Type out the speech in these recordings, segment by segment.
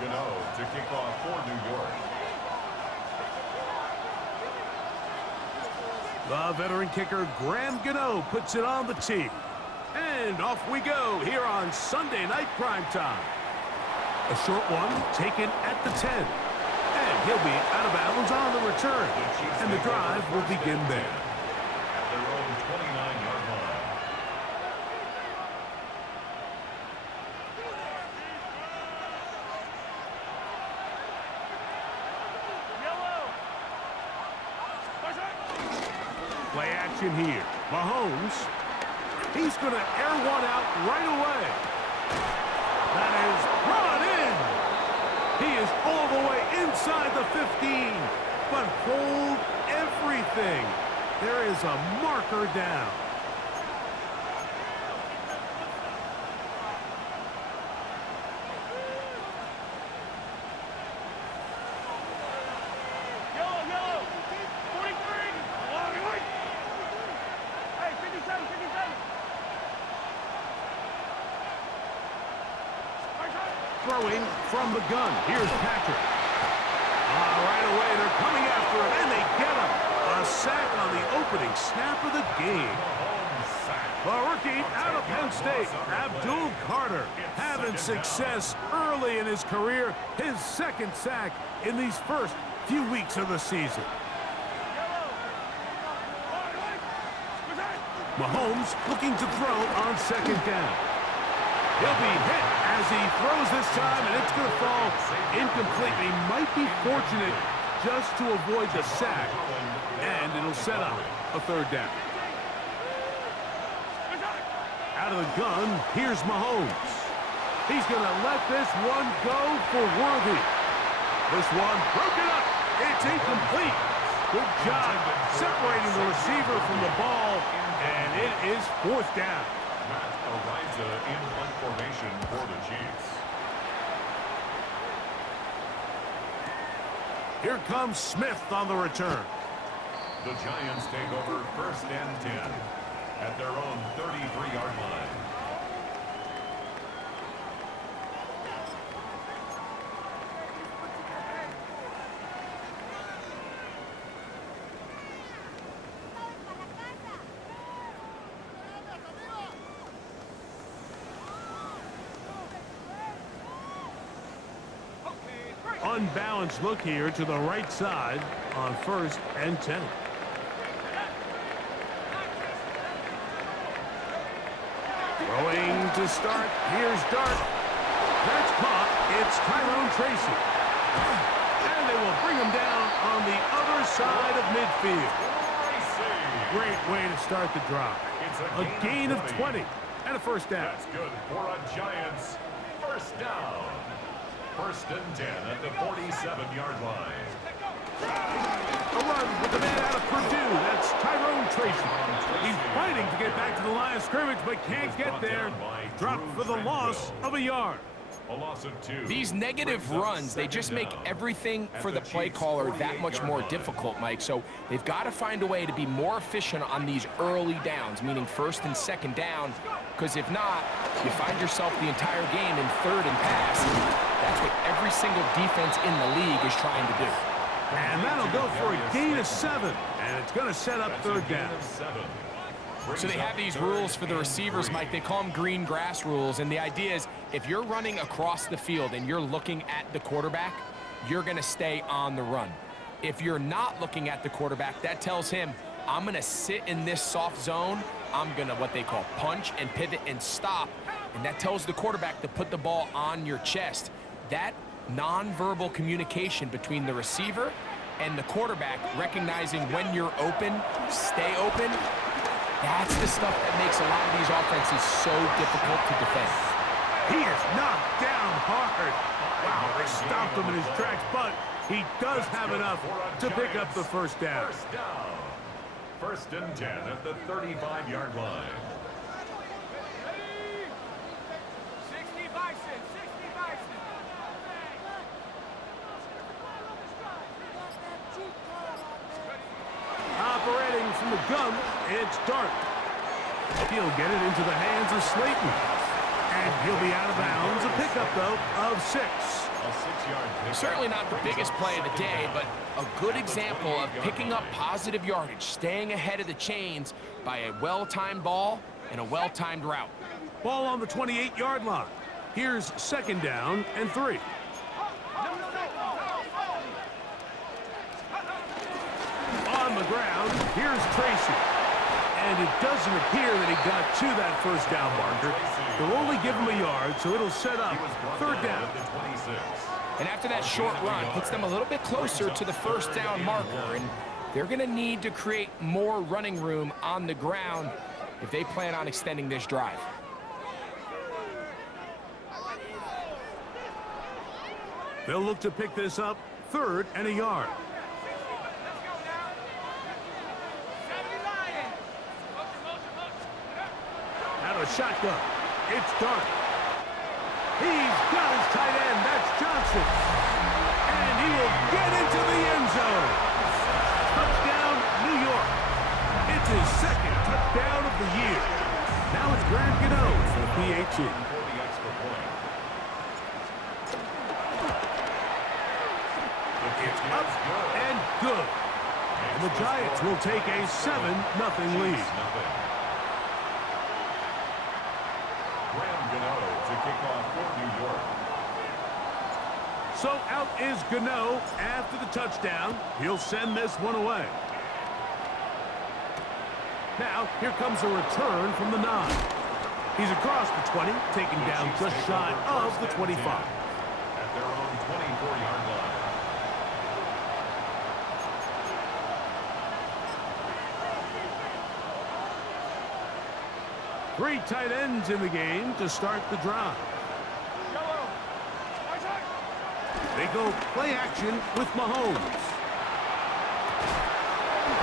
Gano to kick off for New York. The veteran kicker, Gano, puts it on the tee. And off we go here on Sunday Night Primetime. A short one taken at the 10. And he'll be out of bounds on the return. And the drive will begin there. At their own 29-yard line. Play action here. Mahomes. He's going to air one out right away. That is brought in. He is all the way inside the 15. But hold everything. There is a marker down. Throwing from the gun. Here's Patrick. Right away, they're coming after him, and they get him. A sack on the opening snap of the game. The rookie out of Penn State, Abdul Carter, having success early in his career. His second sack in these first few weeks of the season. Mahomes looking to throw on second down. He'll be hit as he throws this time, and it's going to fall incomplete. He might be fortunate just to avoid the sack, and it'll set up a third down. Out of the gun, here's Mahomes. He's going to let this one go for Worthy. This one broken up. It's incomplete. Good job separating the receiver from the ball, and it is fourth down. Ariza in one formation for the Chiefs. Here comes Smith on the return. The Giants take over 1st and 10 at their own 33-yard line. Unbalanced look here to the right side on 1st and 10. Throwing to start. Here's Dart. That's caught. It's Tyrone Tracy. And they will bring him down on the other side of midfield. Great way to start the drive. A gain of 20 and a first down. That's good for a Giants first down. 1st and 10 at the 47-yard line. A run with the man out of Purdue. That's Tyrone Tracy. He's fighting to get back to the line of scrimmage, but can't get there. Dropped for the loss of a yard. A loss of 2. These negative runs, they just make everything for the play caller that much more difficult, Mike. So they've got to find a way to be more efficient on these early downs, meaning 1st and 2nd down, because if not, you find yourself the entire game in 3rd and pass. That's what every single defense in the league is trying to do. And that'll go for a gain of 7, and it's going to set up 3rd down. So they have these rules for the receivers, Mike. They call them green grass rules, and the idea is if you're running across the field and you're looking at the quarterback, you're going to stay on the run. If you're not looking at the quarterback, that tells him, I'm going to sit in this soft zone. I'm going to what they call punch and pivot and stop, and that tells the quarterback to put the ball on your chest. That nonverbal communication between the receiver and the quarterback, recognizing when you're open, stay open, that's the stuff that makes a lot of these offenses so difficult to defend. He is knocked down hard. Wow, they stopped him in his tracks, but he does have enough to pick up the first down. 1st and 10 at the 35-yard line. Operating from the gun, it's Dart. He'll get it into the hands of Slayton. And He'll be out of bounds. A pickup, though, of 6. A 6-yard pickup. Certainly not the biggest play of the day, but a good example of picking up positive yardage, staying ahead of the chains by a well-timed ball and a well-timed route. Ball on the 28-yard line. Here's 2nd down and 3. On the ground, here's Tracy. And it doesn't appear that he got to that 1st down marker. They'll only give him a yard, so it'll set up 3rd down. And after that short run, puts them a little bit closer to the 1st down marker, and they're going to need to create more running room on the ground if they plan on extending this drive. They'll look to pick this up 3rd and a yard. Out of shotgun. It's Dart. He's got his tight end. That's Johnson. And he will get into the end zone. Touchdown, New York. It's his 2nd touchdown of the year. Now it's Graham Gano for the PAT. It's up and good. And the Giants will take a 7-0 lead. To kick off for New York. So out is Gano after the touchdown. He'll send this one away. Now, here comes a return from the 9. He's across the 20, taken down just shy of the 25. At their own 24-yard line. Three tight ends in the game to start the drive. They go play action with Mahomes.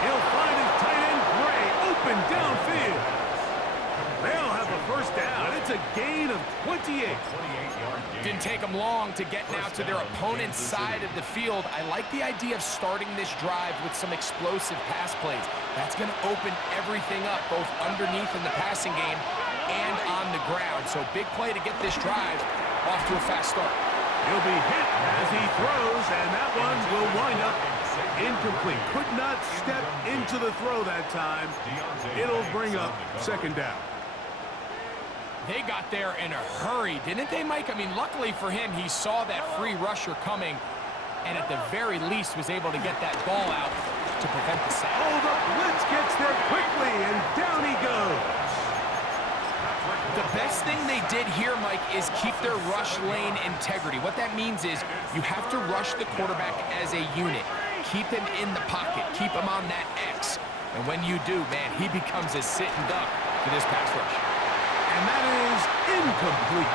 He'll find his tight end Gray open downfield. They'll have a 1st down. It's a gain of 28. Didn't take them long to get now to their opponent's side of the field. I like the idea of starting this drive with some explosive pass plays. That's going to open everything up, both underneath in the passing game and on the ground. So big play to get this drive off to a fast start. He'll be hit as he throws, and that one will wind up incomplete. Could not step into the throw that time. It'll bring up 2nd down. They got there in a hurry, didn't they, Mike? I mean, luckily for him, he saw that free rusher coming, and at the very least was able to get that ball out to prevent the sack. Oh, the blitz gets there quickly, and down he goes. The best thing they did here, Mike, is keep their rush lane integrity. What that means is you have to rush the quarterback as a unit. Keep him in the pocket. Keep him on that X. And when you do, man, he becomes a sitting duck for this pass rush. And that is incomplete.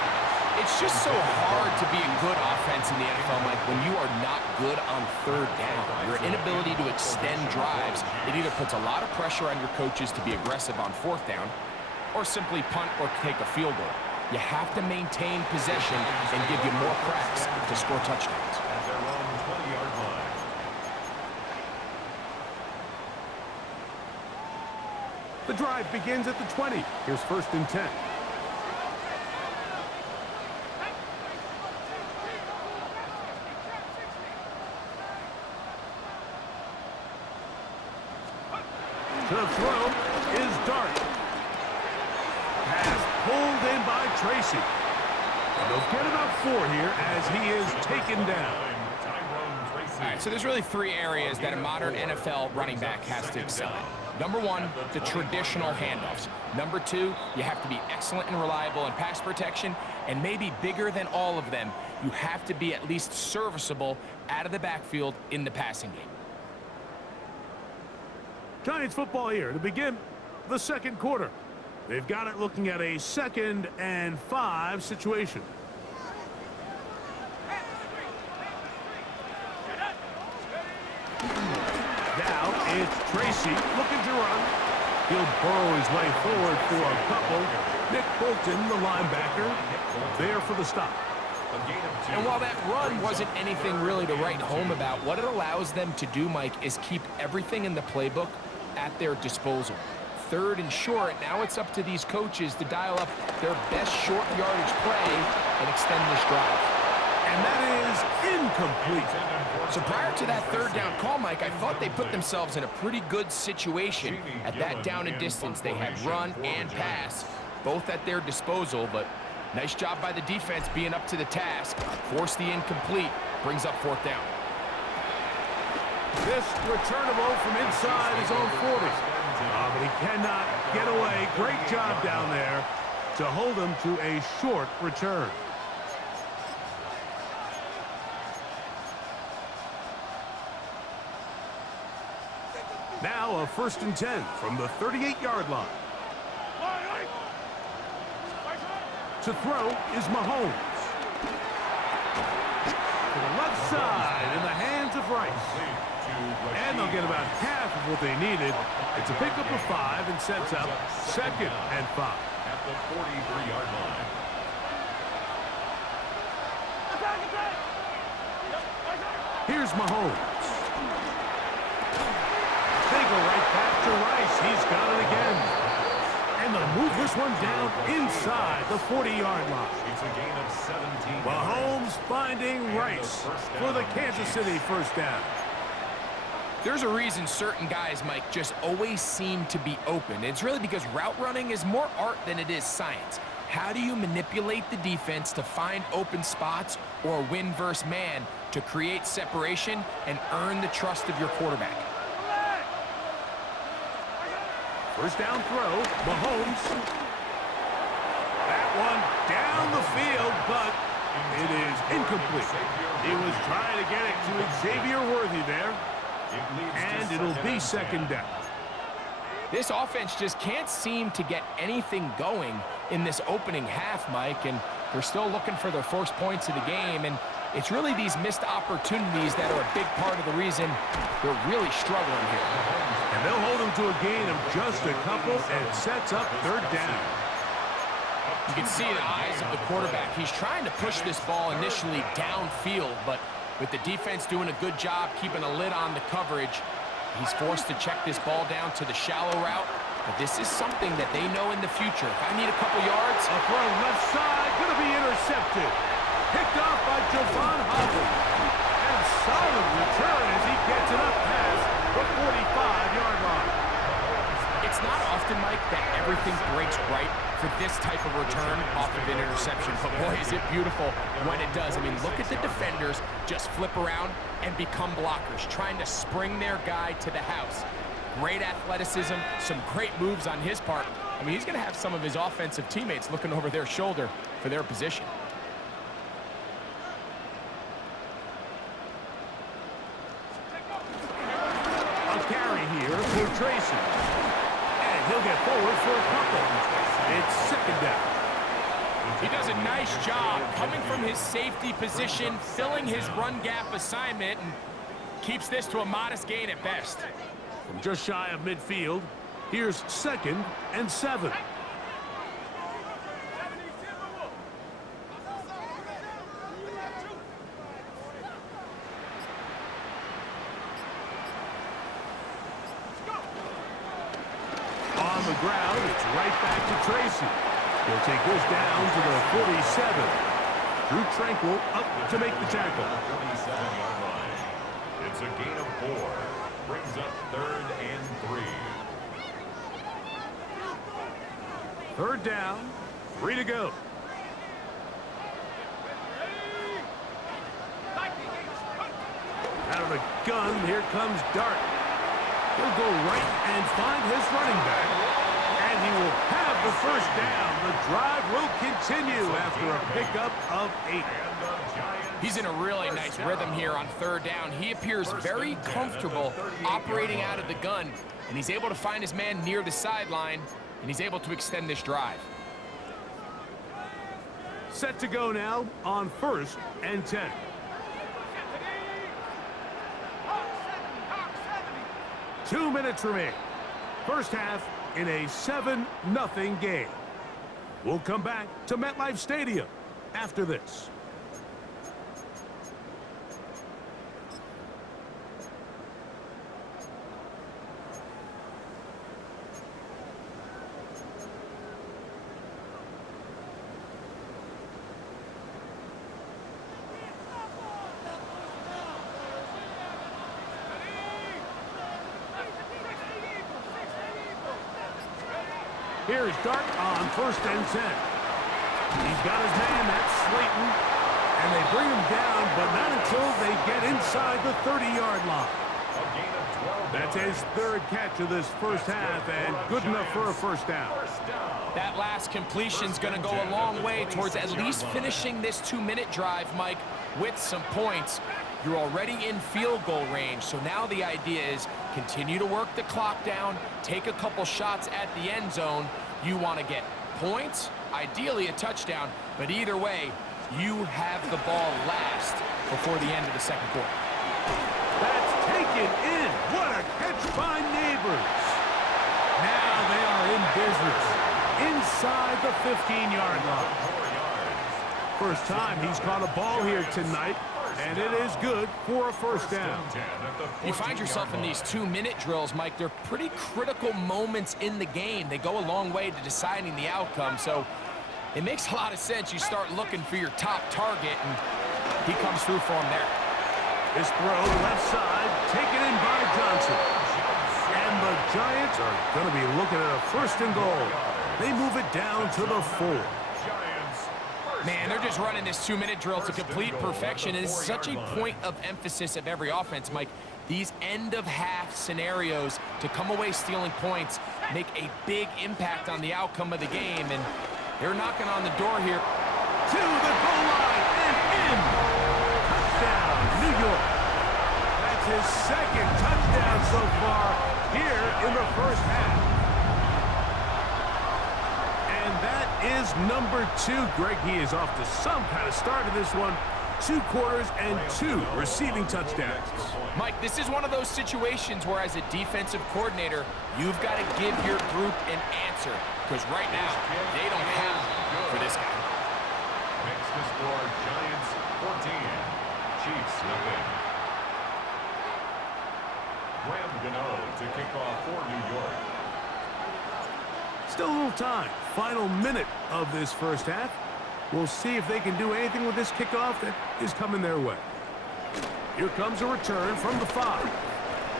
It's just so hard to be a good offense in the NFL, Mike, when you are not good on 3rd down. Your inability to extend drives, it either puts a lot of pressure on your coaches to be aggressive on 4th down or simply punt or take a field goal. You have to maintain possession and give you more cracks to score touchdowns. At their own 20-yard line. The drive begins at the 20. Here's 1st and 10. To throw is Dart. Pass pulled in by Tracy. And they'll get about 4 here as he is taken down. All right, so there's really 3 areas that a modern NFL running back has to excel in. Number 1, the traditional handoffs. Number 2, you have to be excellent and reliable in pass protection. And maybe bigger than all of them, you have to be at least serviceable out of the backfield in the passing game. Giants football here to begin the 2nd quarter. They've got it looking at a 2nd and 5 situation. Now it's Tracy looking to run. He'll burrow his way forward for a couple. Nick Bolton, the linebacker, there for the stop. And while that run wasn't anything really to write home about, what it allows them to do, Mike, is keep everything in the playbook at their disposal. 3rd and short. Now it's up to these coaches to dial up their best short yardage play and extend this drive. And that is incomplete. So prior to that 3rd down call, Mike, I thought they put themselves in a pretty good situation at that down and distance. They had run and pass, both at their disposal, but nice job by the defense being up to the task. Forced the incomplete, brings up 4th down. This returnable from inside his own 40. But he cannot get away. Great job down there to hold him to a short return. Now a 1st and 10 from the 38-yard line. To throw is Mahomes. To the left side in the hands of Rice. And they'll get about half of what they needed. It's a pickup of 5 and sets up 2nd and 5. At the 43-yard line. Here's Mahomes. They go right back to Rice. He's got it again. And they'll move this one down inside the 40-yard line. It's a gain of 17. Mahomes finding Rice for the Kansas City 1st down. There's a reason certain guys, Mike, just always seem to be open. It's really because route running is more art than it is science. How do you manipulate the defense to find open spots or win versus man to create separation and earn the trust of your quarterback? 1st down throw, Mahomes. That one down the field, but it is incomplete. He was trying to get it to Xavier Worthy there. And it'll be 2nd down. This offense just can't seem to get anything going in this opening half, Mike, and they're still looking for their first points of the game, and it's really these missed opportunities that are a big part of the reason they're really struggling here. And they'll hold them to a gain of just a couple, and sets up 3rd down. You can see the eyes of the quarterback. He's trying to push this ball initially downfield, but with the defense doing a good job keeping a lid on the coverage, he's forced to check this ball down to the shallow route. But this is something that they know in the future. If I need a couple yards... A throw left side, going to be intercepted. Picked off by Javon Holland. And a solid return as he gets it up past the 45-yard line. It's not often, Mike, that everything breaks right for this type of return off of an interception. But boy, is it beautiful when it does. I mean, look at the defenders just flip around and become blockers, trying to spring their guy to the house. Great athleticism, some great moves on his part. I mean, he's going to have some of his offensive teammates looking over their shoulder for their position. A carry here for Tracy. And he'll get forward for a couple. It's 2nd down. He does a nice job coming from his safety position, filling his run gap assignment, and keeps this to a modest gain at best. From just shy of midfield, here's 2nd and 7. On the ground, it's right back to Tracy. He'll take this down to the 47. Drew Tranquil up to make the tackle. 47-yard line. It's a gain of 4. Brings up 3rd and 3. 3rd down, 3 to go. Out of the gun, here comes Dart. He'll go right and find his running back. And he will have the 1st down. The drive will continue after a pickup of 8. He's in a really nice rhythm here on 3rd down. He appears very comfortable operating out of the gun, and he's able to find his man near the sideline, and he's able to extend this drive. Set to go now on 1st and 10. Two minutes remain. First half in a 7-0 game. We'll come back to MetLife Stadium after this. Here's Dart on 1st and 10. He's got his man, that's Slayton. And they bring him down, but not until they get inside the 30-yard line. A gain of 12 That's his third catch of this first half, and good enough for a first down. That last completion's going to go a long way towards at least finishing this 2-minute drive, Mike, with some points. You're already in field goal range, so now the idea is continue to work the clock down, take a couple shots at the end zone. You want to get points, ideally a touchdown, but either way, you have the ball last before the end of the second quarter. That's taken in. What a catch by Neighbors. Now they are in business inside the 15-yard line. First time he's caught a ball here tonight, and it is good for a first down. You find yourself in these 2-minute drills, Mike. They're pretty critical moments in the game. They go a long way to deciding the outcome, so it makes a lot of sense. You start looking for your top target, and he comes through for him there. This throw left side, taken in by Johnson. And the Giants are going to be looking at a 1st and goal. They move it down to the 4. Man, they're just running this 2-minute drill to complete perfection. And it's such a point of emphasis of every offense, Mike. These end-of-half scenarios to come away stealing points make a big impact on the outcome of the game. And they're knocking on the door here. To the goal line and in. Touchdown, New York. That's his second touchdown so far here in the first half. And that is number 2. Greg, he is off to some kind of start in this one. 2 quarters and 2 receiving touchdowns. Mike, this is one of those situations where as a defensive coordinator, you've got to give your group an answer. Because right now, they don't have one for this guy. Next to score, Giants 14, Chiefs nothing. Graham Gano to kick off for New York. Still a little time. Final minute of this first half. We'll see if they can do anything with this kickoff that is coming their way. Here comes a return from the 5.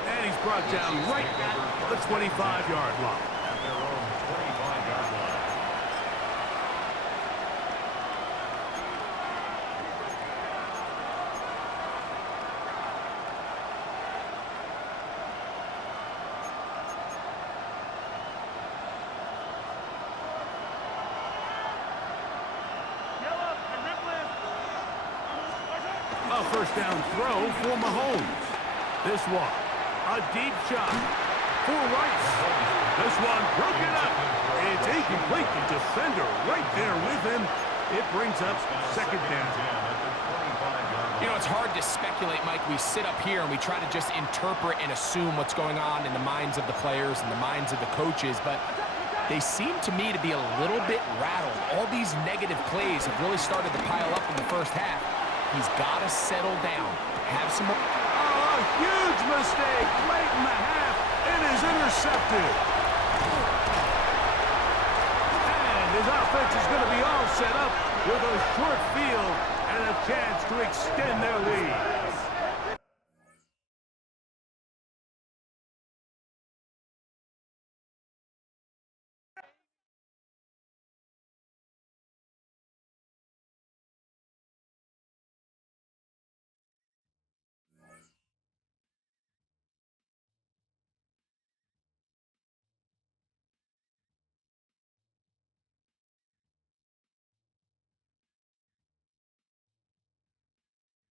And he's brought down right at the 25-yard line. At their own 25-yard line. A first down throw for Mahomes. This one, a deep shot for Rice. This one broken up. It's incomplete. The defender right there with him. It brings up second down. You know, it's hard to speculate, Mike. We sit up here and we try to just interpret and assume what's going on in the minds of the players and the minds of the coaches, but they seem to me to be a little bit rattled. All these negative plays have really started to pile up in the first half. He's got to settle down. Have some more. Oh, a huge mistake late in the half. It is intercepted. And his offense is going to be all set up with a short field and a chance to extend their lead.